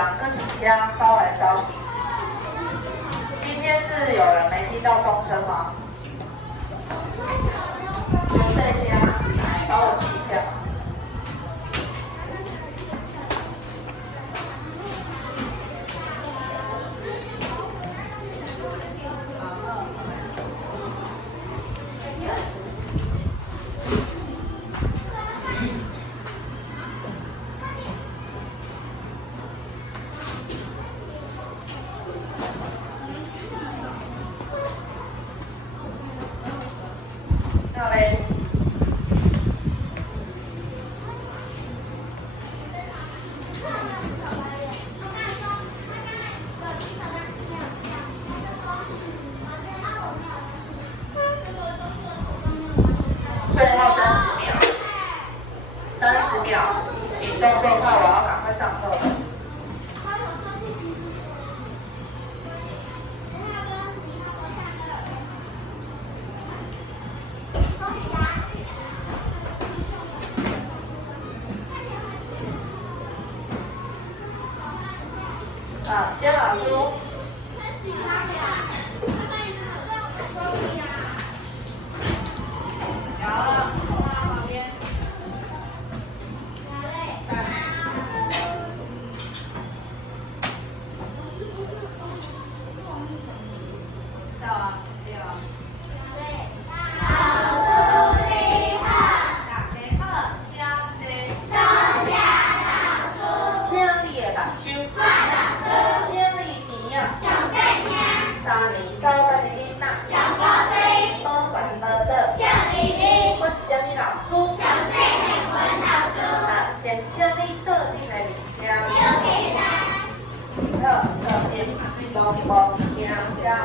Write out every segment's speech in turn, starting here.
人跟你家招来招去。今天是有人没听到钟声吗？有在家，来帮我记一下。那嘞，最后30秒，你动作快，我要赶快上课了。先老师。好了，放到旁边。到啊，对啊。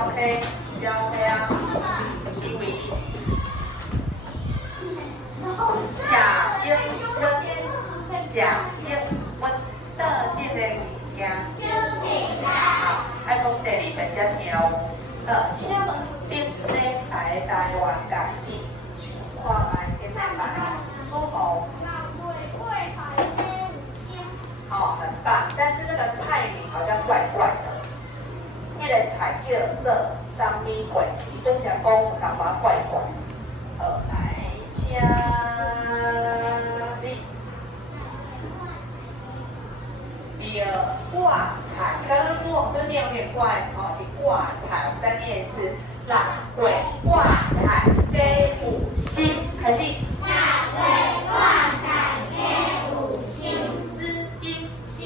OK， 这样 OK 啊，行为。假英文，假英文的这个物件。好，爱讲第二遍才听有。请问顶礼拜台湾家己看来今日来出口。好，很棒，但是那个菜名好像怪怪的。那个菜叫做三米粿，伊总是讲感觉怪怪。好，来，请你挂菜，刚刚朱老师念有点怪，是挂菜，我们再念一次，辣粿挂菜给5星，还是？辣粿挂菜给5星，字音，星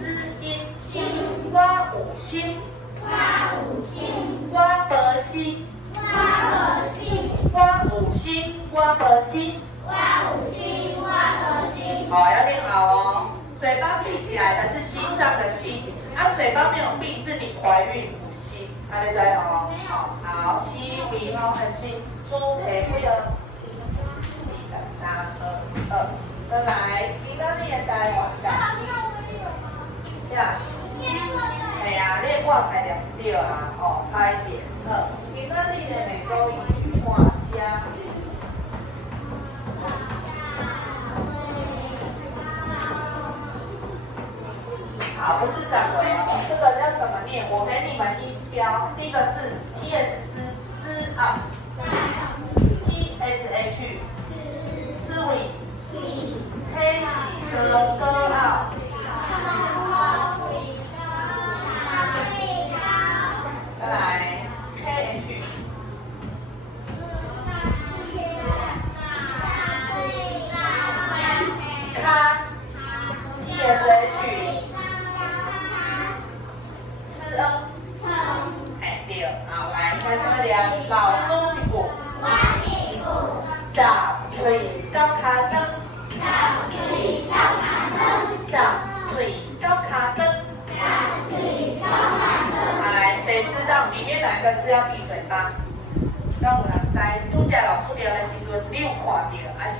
字音，星挂5星。我5星，我无星，我5星，我无星，好，要念好哦。嘴巴闭起来的是心脏的心，嘴巴没有闭是你怀孕5星，大家知道哦。好，吸鼻哦，很轻，舒体不要。3、2、1，再来，你那里的台湾家己，呀。系啊，你挂菜念唔对啊，差一点。今仔日的美洲饮曲画家。好，不是掌柜哦，这个要怎么念？我给你们音标，第一个字 T S 之啊 ，T S H， 思维 ，K 喜歌啊。再来 KH， 卡 TSH， 次恩，对，好，来看这边，老师一句，杂嘴高卡针，杂嘴高卡针。好，来，谁知道里面哪个字要闭嘴巴？让我人知。拄则老师聊的时阵，你有看到，还是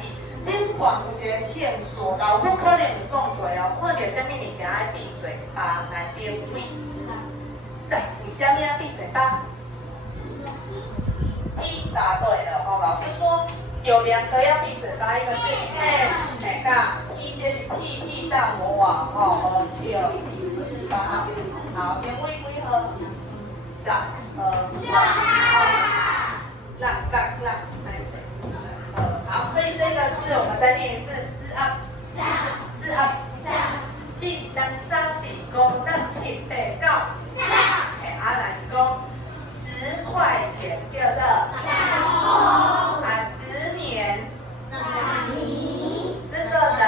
你看有一个线索？老师可能有讲过哦，看到什么物件爱闭嘴巴来点位？在为什么要闭嘴巴？一答对了哦，老师说有2个要闭嘴巴，一个是 N 哪个 T， 这是 T 大魔王哦，第2。好，点位几号？好，所以这个字我们再念一次，字啊，进单张是讲咱七八九，若是讲10块钱叫做10年，10个人，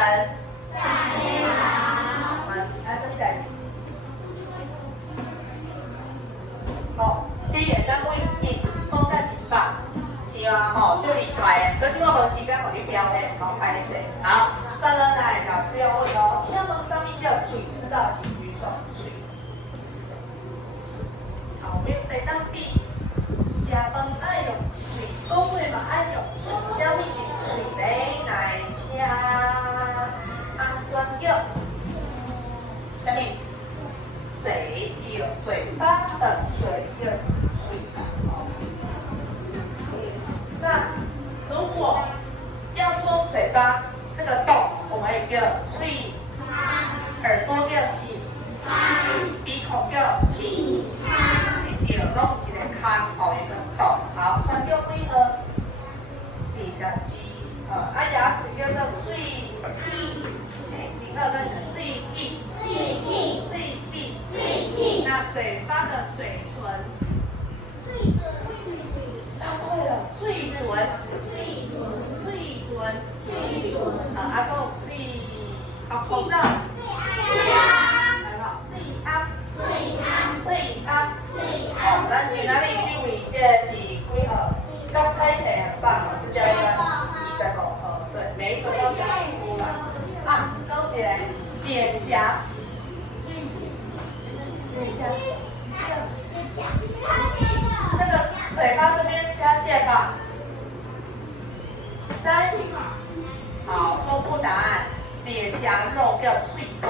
我们什么代志？哦，第一个单位1讲到100。是啊，吼，就厉害的。今我无时间互你表演，好歹势。好，再来老师要问哦，请问什么叫嘴？知道是举手嘴。后面在当地，食饭爱用嘴，讲话嘛爱用嘴。什么是嘴咧？来请安全叫。什么？嘴有嘴巴的水有嘴巴。那如果要说嘴巴这个洞，我们也叫喙，耳朵叫鼻，鼻孔叫鼻，对，拢有一个腔口一个洞。好，全叫几号？22。牙齿叫做喙齿，第二个是喙齿，那嘴巴的嘴唇。答对了，嘴唇，还有口罩，很好，嘴鸭，好，咱是哪里这位？这是几号？刚才题很棒，是叫一个25号，对，每一首都讲出来。啊，周杰，脸颊，这个嘴巴这边加戒吧。再好，公布答案。脸颊肉叫脆腿，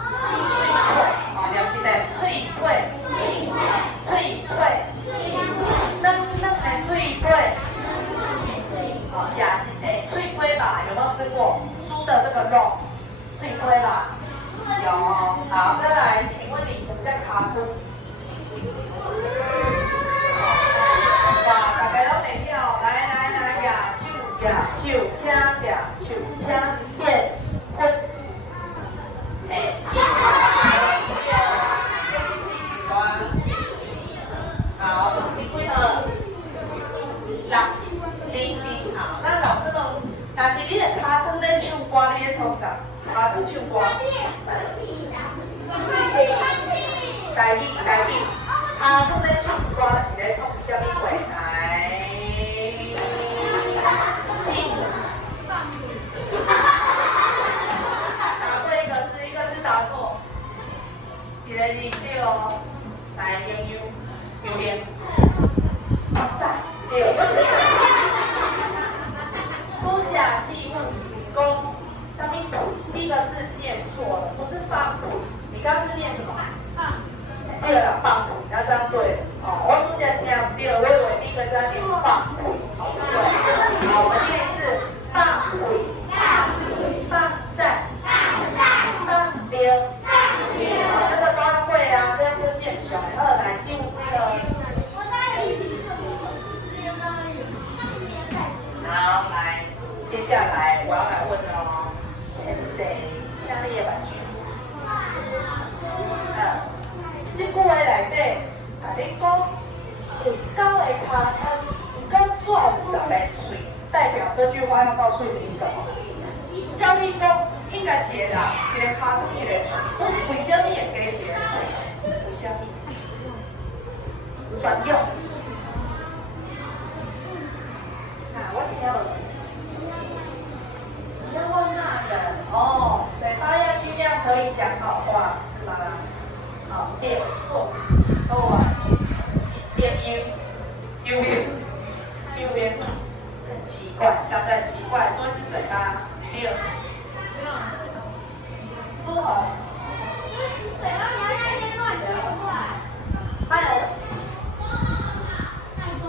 好，了解的脆腿，那才脆腿。好，加一个脆龟吧，有没有吃过？猪的这个肉，脆龟吧？有。好，再来，请问你什么叫卡车？哇，大家都没跳，来呀，手枪，变棍，好，你几号？6，好，那老师们，若是你的尻川在唱歌，你在创啥？尻川唱歌。台语，尻川在唱歌是在创什么话？来。答对一个字答错，一个字对哦。来，右边，对。多假期梦是讲，上面第一个字念错了，不是放虎，你刚刚是念什么？对了，放虎，你要这样对。哦，我目前听不对，我以为第一个字要念放虎，对。好，我们念一次，放虎。放散，放丢，这个都要会啊，这样就见小二来进入这个。好，来，接下来我要来问哦，现在请你的目睭。这句话内底，你讲有9个尻川，有50个嘴，代表这句话要告诉你什么？教你讲，应该一个人，一个尻川，一个嘴，为什么会加一个嘴？为什么？专用。我听了。要问那人哦，嘴巴要尽量可以讲好话，是吗？好，对，错，错，右边，很奇怪，长得很奇怪，多是嘴巴，六，猪耳，嘴巴不要在那乱讲话，还有，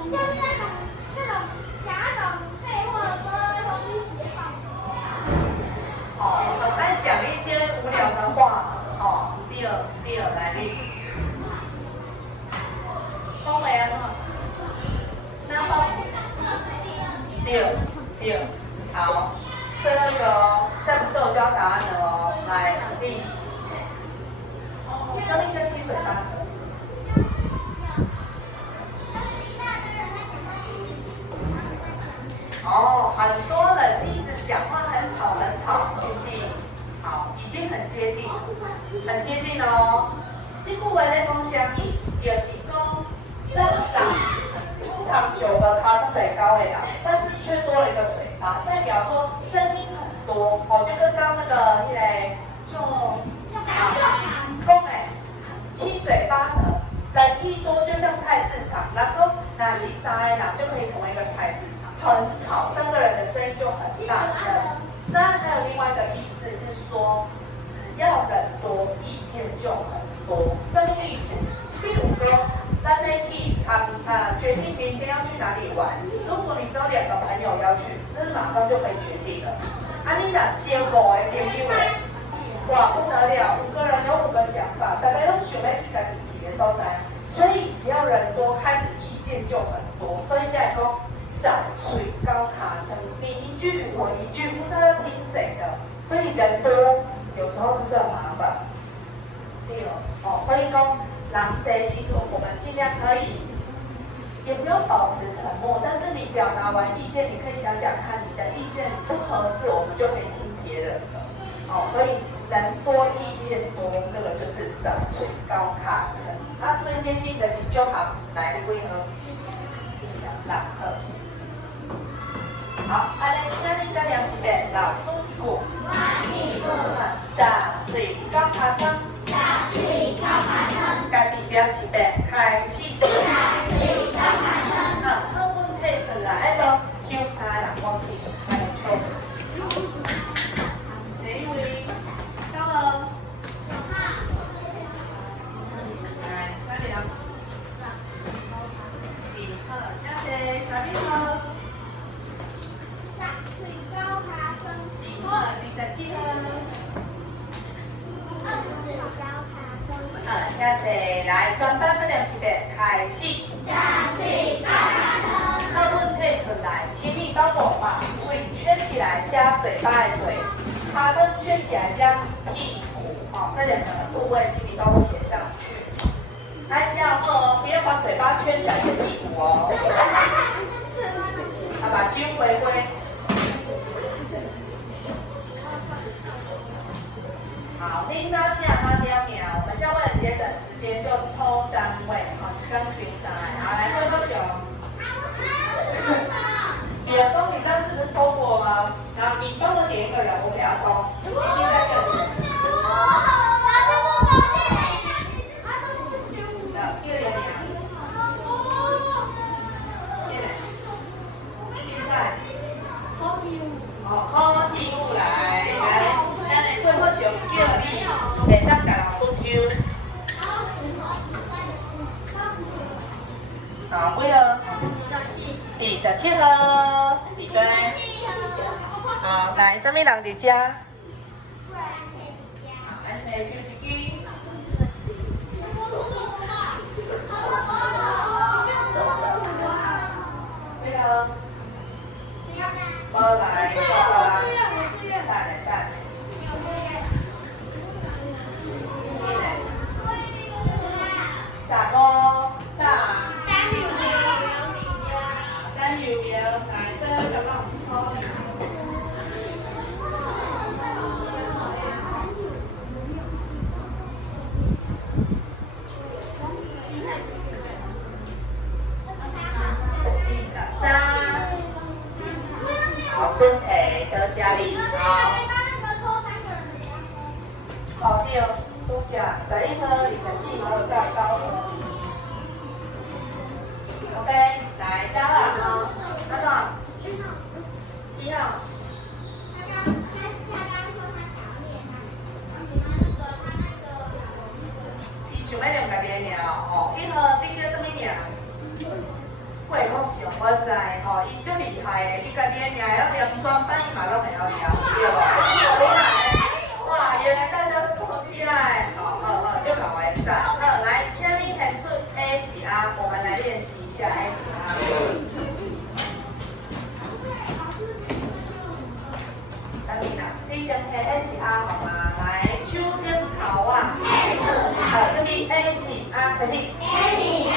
就是那种假种废话的时候，那种一起放。哦，很爱讲一些无聊的话，哦，第二来，这句话咧讲啥物？就是讲，咱人通常9个发声最高的人，但是却多了一个嘴巴，代表说声音很多。哦，就跟刚那个就讲诶，七嘴八舌，人一多就像菜市场，然后哪是3个人就可以成为一个菜市场，很吵，3个人的声音就很大声。当然还有另外一个意思是说，只要人多，意见就很多。这个意思，譬如说，咱们去决定明天要去哪里玩。如果你只有2个朋友要去，是马上就可以决定了。啊，你若招5个朋友嘞，哇不得了，5个人有5个想法，大家都想要去家己去的所在。所以只要人多，开始意见就很多。所以才会讲。掌嘴高卡声，你一句我一句，不知道要听谁的，所以人多有时候是这麻烦。对哦，所以说人多时候我们尽量可以，也不用保持沉默，但是你表达完意见，你可以想想看，你的意见不合适，我们就可以听别人的。哦，所以人多意见多，这个就是掌嘴高卡声。啊，最接近的是就好哪一位呢？两个。好，阿来，请恁再念一遍老师一句。我记住了。掌嘴高卡声。掌嘴高卡声。家己念一遍，开始。掌嘴高卡声。课本摕出来咯，叫3人讲起，开始。哪一位？到了。来，快点。几号？请谁？哪边号？谢谢，来，全班再念一遍，开始。掌嘴高卡声。课本摕出来，请你帮我把嘴圈起来，加嘴巴的嘴，卡声圈起来，加屁股。好，这2个部位，请你帮我写上去。来，写好哦，不要把嘴巴圈起来写屁股哦。好，把筋回归。好，听到现在他2秒，我们现在为了节省时间，就抽单位，好，跟群上来，好，来抽球。野峰，你上次不是抽过吗？然后你帮我点1个人，我给他抽。现在这里。现在。好记物来。会或是叫你会当甲老师抽。好，几号？27号。对。好，来，什么人伫遮？安尼就一支。几号？无来，来。单语名，来，最后一个帮我抽。好，孙培得佳丽，好。好，对哦，多谢。11号、24号再高。OK， 来加了哈，那个1号。伊想要用家己的名哦，1号订阅什么名？我想我知吼，伊足厉害的，伊家己的名要念专班嘛，拢会晓念，对无？厉害！哇，原来大家都这么厉害，好，就搞完赛。来，请你填出 H R， 我们来练习一下 H R。等你啦，你先填 H R 好吗？来，手指头啊，这边 H R 开始。H R。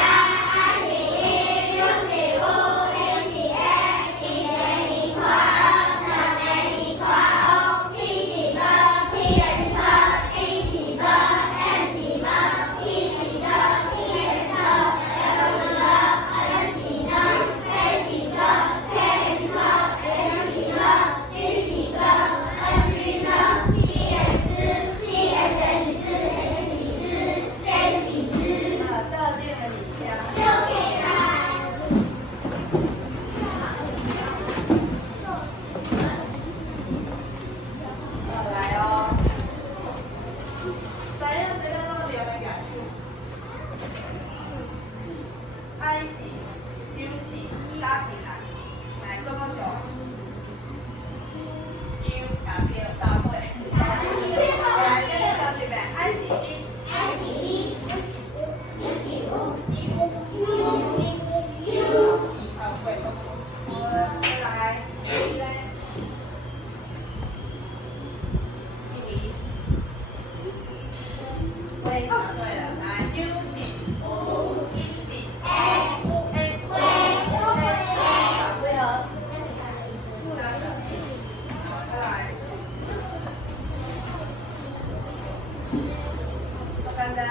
单。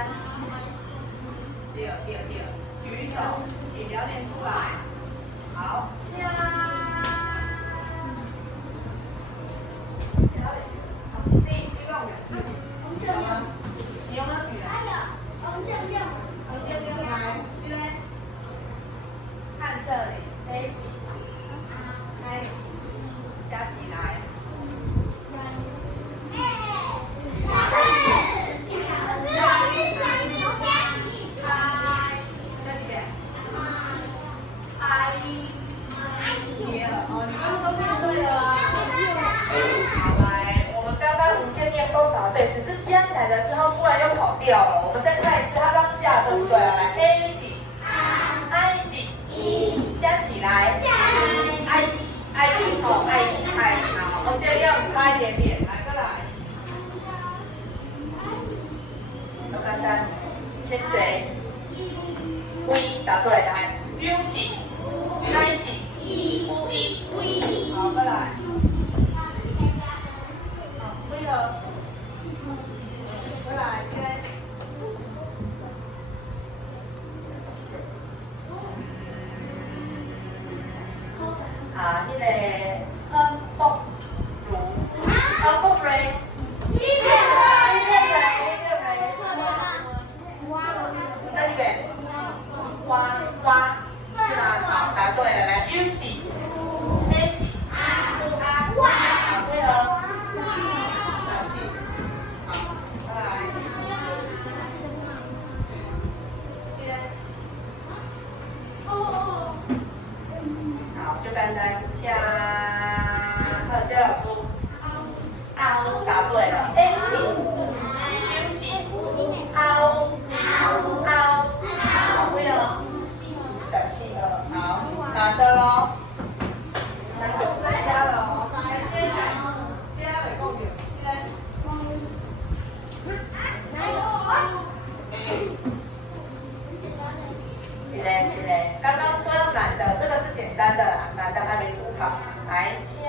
第二，举手，请表点出来。好，掐。第个红酱料，你有没有举啊？红酱料，来，这边看这里，在一起，加起来。对，只是加起来的时候突然又跑掉了。我们再看一次，它刚下对不对？来 ，A 起 ，I 起，加起来 ，I 好 I 好，这样差一点点，来再来，好简单，先这 V 答对，来 U 起 ，I 起 ，U 好，再来，好，配合。回来，先。啊，那个亨凤如，亨凤瑞，那边花是吗？好，答对了，来 U 起 ，A 起 ，A 好，配合。就单单加，还有谢老师，凹答对了 ，A 起 ，U 起，凹，好，会了，小气了，好，难的咯，难度增加了哦，来接来共点，一个，刚刚说要难的，这个是简单的啦，难的还没出场。来加，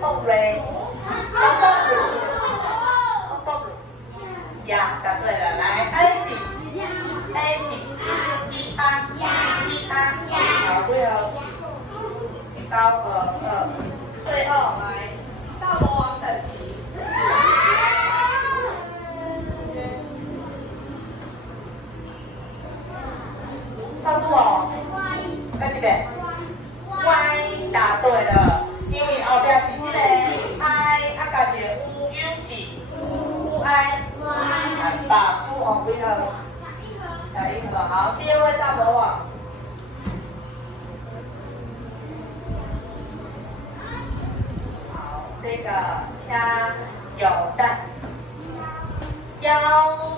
凤瑞，呀，答对了，来 A 起，好，配合，到最后来大魔王等级。告诉我，在这边 ，Y 答对了，因为后边是这个 I， 加一个 U 起 ，I， 很棒，朱红配合，来一个，好，第二位大魔王，好，这个枪有弹。腰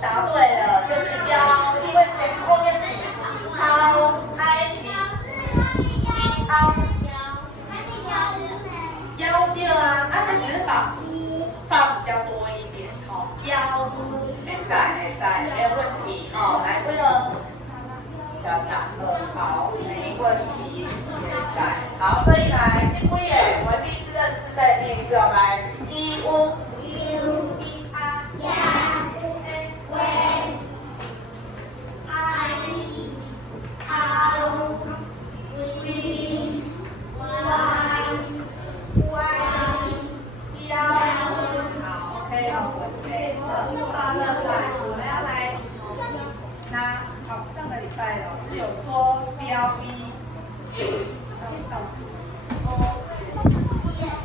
答对了，就是腰，因为前后面是凹 I 起，凹腰对啊，它只是放比较多一点，好，腰，会使，没有问题，好，来配合，比较难了，好，没问题，现在，好，所以来这几个我们第一次认识再念一次哦，来，U。上个礼拜老师有说标一，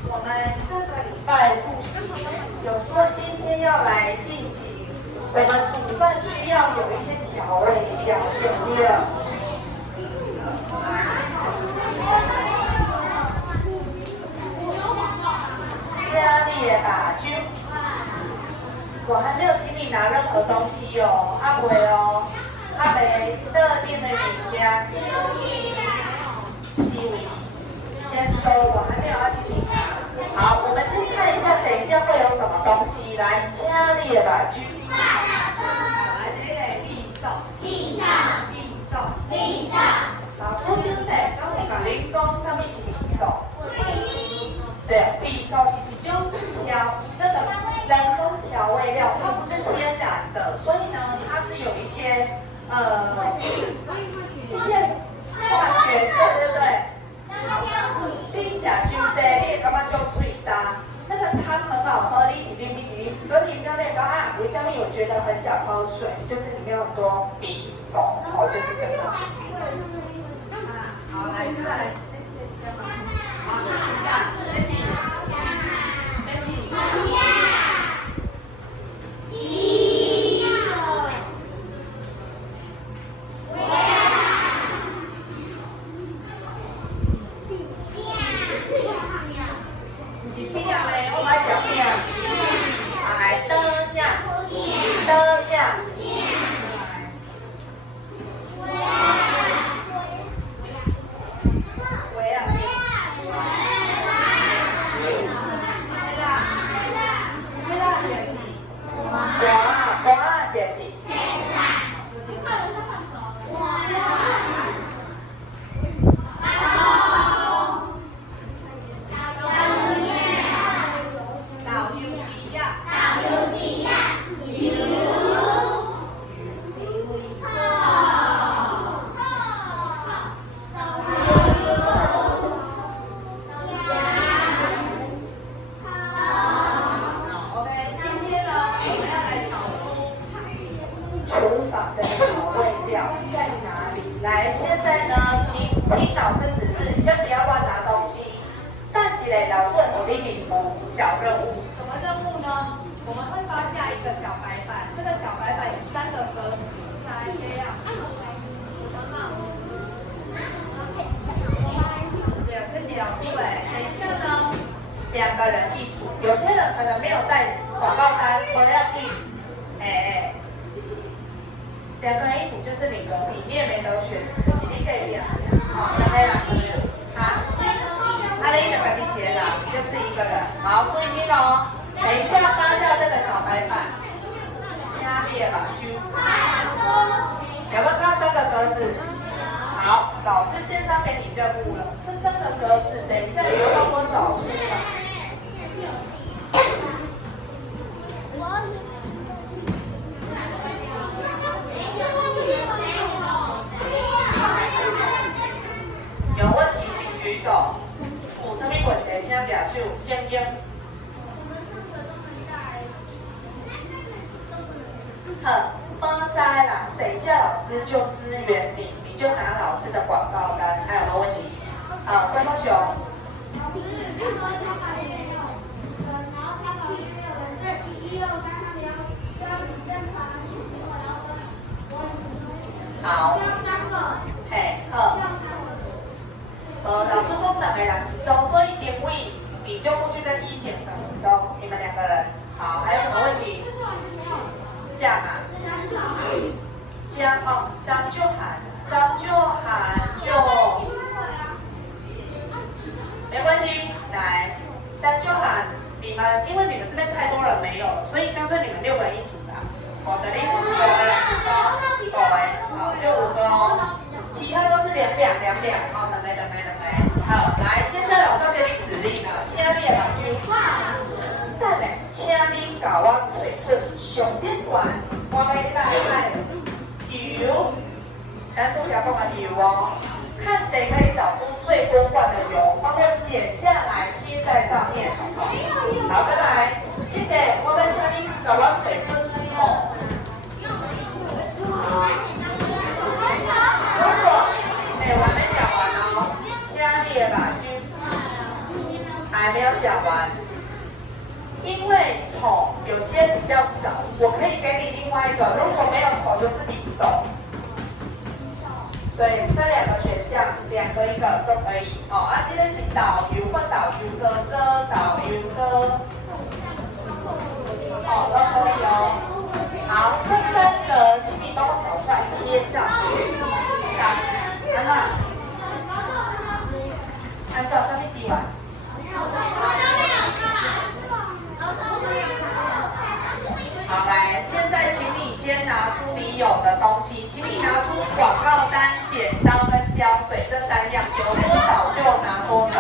我们这个礼拜复习有说今天要来进行，我们煮饭需要有一些调味料，有没有？加列把酒，我还没有请你拿任何东西哦，阿伟哦。阿雷热店的名家西维，先收，我还没有要请你拿。好，我们先看一下，等一下会有什么东西。来，加列吧，举。来，这个必送。老师跟你讲，你讲上面是必送。对，必送是一种那个人工调味料，它不是天然的。一些化学，对对对。你吃伤济，你会感觉就嘴干。那个汤很好喝，你滴滴，隔天就那个啊，为什么我觉得很想喝水？就是里面有很多鼻松，哦，就是这个。好，来看，切嘛。好，等一下，先请。来，现在呢，请听老师指示，先不要乱拿东西。但几类老师我给你小任务，什么任务呢？我们会发下一个小白板，这个小白板有3个格子，来这样。对，谢谢老师。等一下呢，2个人一组，有些人可能没有带广告单，我要印。2个人一组就是你隔壁，你也没得选，是你隔壁啊。好，两个人，好，你就自己结啦，你就自己一个人。好，注意听哦。等一下发下这个小白板，加列吧，有没有看到3个格子？好，老师现在给你任务了，这3个格子，等一下你要帮我找出来。有问题请举手。有什么问题请举手，尖尖。好，帮灾啦，等一下老师就支援你，你就拿老师的广告单，还有没有问题？关高雄。好。嘿，好。老师说2个人一周，所以点位你就不去跟1减等几周，你们2个人。好，还有什么问题？降啊？降哦，张就喊就，没关系，来，张就喊你们，因为你们这边太多人没有了，所以干脆你们6个人一组啦。我的5个人，5个，好，就5个哦。其他都是2，好，等来。好，来，现在老师给你指令了，请你的老师，等下，请你教我找出上点管，我要带油，咱都想讲的油哦，看谁可以找出最多罐的油，帮我剪下来贴在上面。好，再来，这个我要请你教我找出哦。我还没讲完哦，加列吧，还没有讲完，因为丑有些比较少，我可以给你另外一个，如果没有丑就是你手。对，这2个选项，2个1个都可以。哦，今天是导游或导游哥哥，导游哥，哦都可以哦。好，这3个请你帮我找出来贴上去。安娜，按照上面记完。好，来，现在请你先拿出你有的东西，请你拿出广告单、剪刀跟胶水这3样，有多少就拿多少。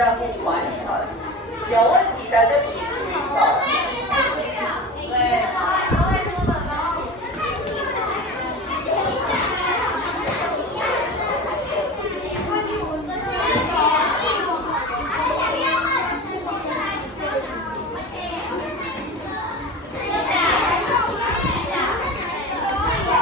任务完成。有问题的就请